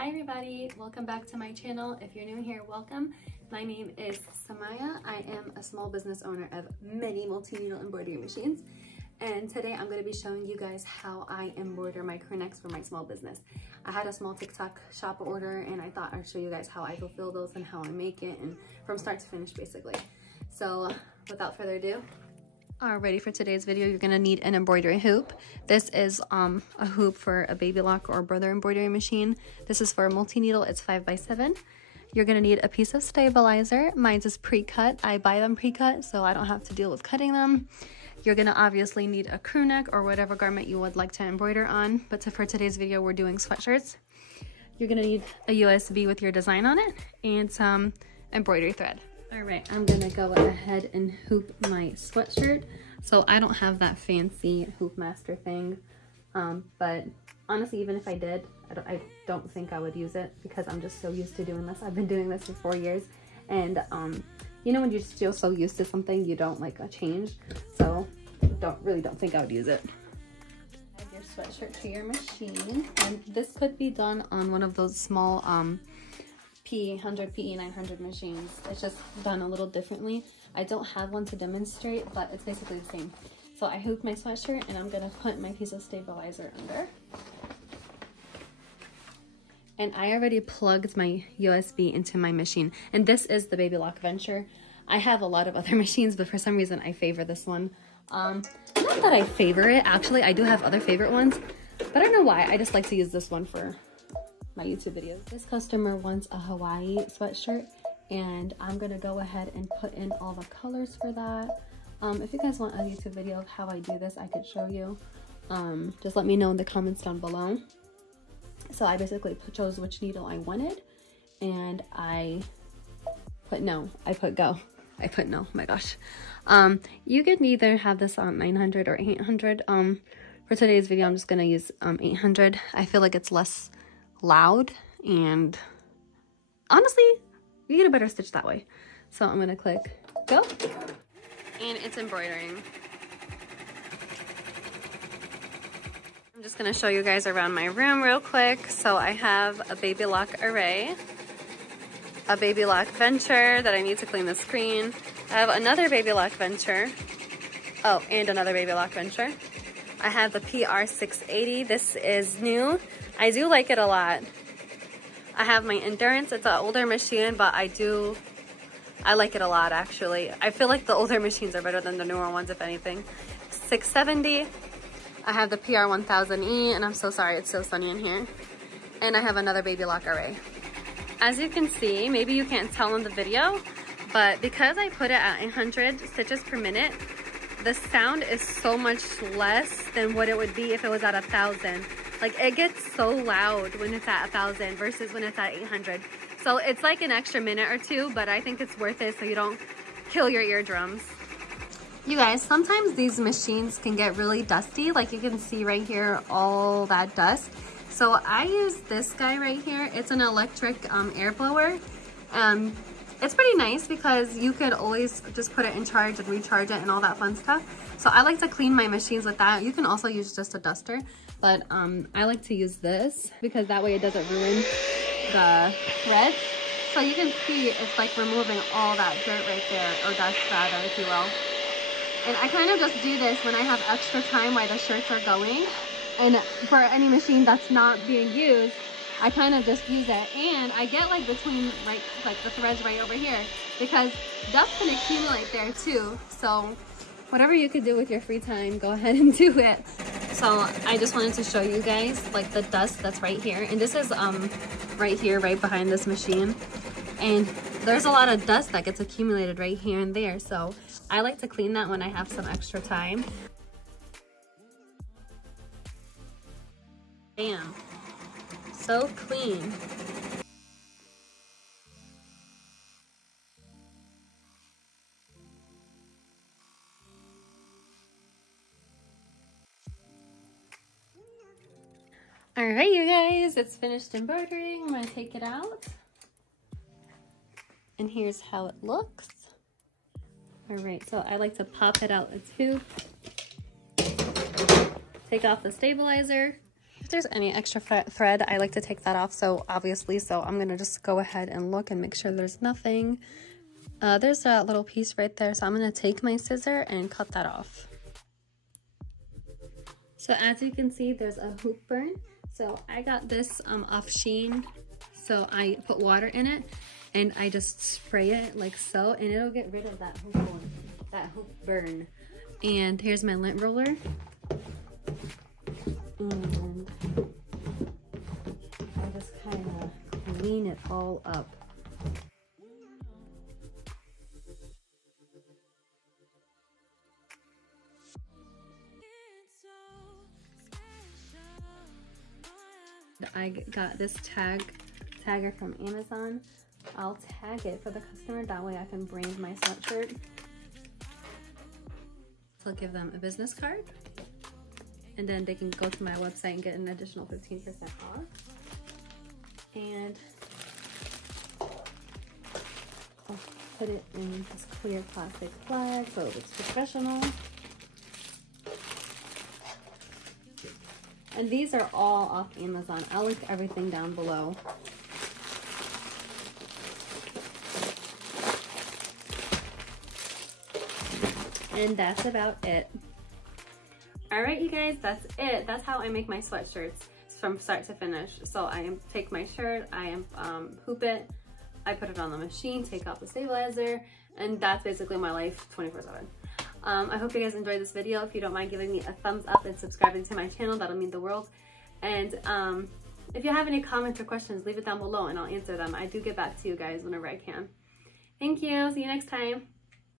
Hi everybody, welcome back to my channel. If you're new here, welcome. My name is Samaya. I am a small business owner of many multi-needle embroidery machines. And today I'm going to be showing you guys how I embroider my crew necks for my small business. I had a small TikTok shop order and I thought I'd show you guys how I fulfill those and how I make it, and from start to finish basically. So without further ado, ready for today's video, you're gonna need an embroidery hoop. This is a hoop for a baby lock or brother embroidery machine. This is for a multi-needle, it's 5x7. You're gonna need a piece of stabilizer. Mine's is pre-cut. I buy them pre-cut so I don't have to deal with cutting them. You're gonna obviously need a crew neck or whatever garment you would like to embroider on, but for today's video, we're doing sweatshirts. You're gonna need a USB with your design on it and some embroidery thread. All right, I'm gonna go ahead and hoop my sweatshirt. So I don't have that fancy hoop master thing, but honestly, even if I did, I don't think I would use it because I'm just so used to doing this. I've been doing this for 4 years, and you know when you just feel so used to something, you don't like a change. So don't think I would use it. Add your sweatshirt to your machine, and this could be done on one of those small P100, PE900 machines. It's just done a little differently. I don't have one to demonstrate, but it's basically the same. So I hoop my sweatshirt and I'm gonna put my piece of stabilizer under. And I already plugged my USB into my machine. And this is the Baby Lock Venture. I have a lot of other machines, but for some reason I favor this one. Not that I favor it, actually, I do have other favorite ones, but I don't know why. I just like to use this one for my YouTube videos. This customer wants a Hawaii sweatshirt, and I'm gonna go ahead and put in all the colors for that. If you guys want a YouTube video of how I do this, I could show you. Just let me know in the comments down below. So I basically chose which needle I wanted, and I put no, oh my gosh. You could either have this on 900 or 800. For today's video, I'm just gonna use 800. I feel like it's less loud, and honestly you get a better stitch that way. So I'm gonna click go, and it's embroidering. I'm just gonna show you guys around my room real quick. So I have a baby lock array, a baby lock venture that I need to clean the screen. I have another baby lock venture, and another baby lock venture. I have the PR680. This is new. I do like it a lot. I have my Endurance. It's an older machine, but I like it a lot actually. I feel like the older machines are better than the newer ones, if anything. 670. I have the PR1000E, and I'm so sorry it's so sunny in here. And I have another baby lock array. As you can see, maybe you can't tell in the video, but because I put it at 100 stitches per minute, the sound is so much less than what it would be if it was at 1,000. Like, it gets so loud when it's at 1,000 versus when it's at 800. So it's like an extra minute or two, but I think it's worth it so you don't kill your eardrums. You guys, sometimes these machines can get really dusty. Like you can see right here, all that dust. So I use this guy right here. It's an electric air blower. It's pretty nice because you could always just put it in charge and recharge it and all that fun stuff. So I like to clean my machines with that. You can also use just a duster, but I like to use this because that way it doesn't ruin the thread. So you can see it's like removing all that dirt right there, or dust rather, if you will. And I kind of just do this when I have extra time while the shirts are going. And for any machine that's not being used, I kind of just use it, and I get like between like the threads right over here because dust can accumulate there too. So whatever you could do with your free time, go ahead and do it. So I just wanted to show you guys like the dust that's right here, and this is right here, right behind this machine, and there's a lot of dust that gets accumulated right here and there. So I like to clean that when I have some extra time. Bam. So clean. All right, you guys, it's finished embroidering. I'm gonna take it out. And here's how it looks. All right, so I like to pop it out too. Take off the stabilizer. there's any extra thread, I like to take that off, so obviously, so I'm gonna just go ahead and look and make sure there's nothing. There's a little piece right there, so I'm gonna take my scissor and cut that off. So as you can see, there's a hoop burn. So I got this off Shein, so I put water in it and I just spray it like so, and it'll get rid of that hoop burn. And here's my lint roller. And I just kind of lean it all up. I got this tagger from Amazon. I'll tag it for the customer, that way I can brand my sweatshirt. So I'll give them a business card, and then they can go to my website and get an additional 15% off. And I'll put it in this clear plastic flag so it looks professional. And these are all off Amazon. I'll link everything down below. And that's about it. All right, you guys, that's it. That's how I make my sweatshirts from start to finish. So I take my shirt, I hoop it, I put it on the machine, take out the stabilizer, and that's basically my life 24/7. I hope you guys enjoyed this video. If you don't mind giving me a thumbs up and subscribing to my channel, that'll mean the world. And if you have any comments or questions, leave it down below and I'll answer them. I do get back to you guys whenever I can. Thank you. See you next time.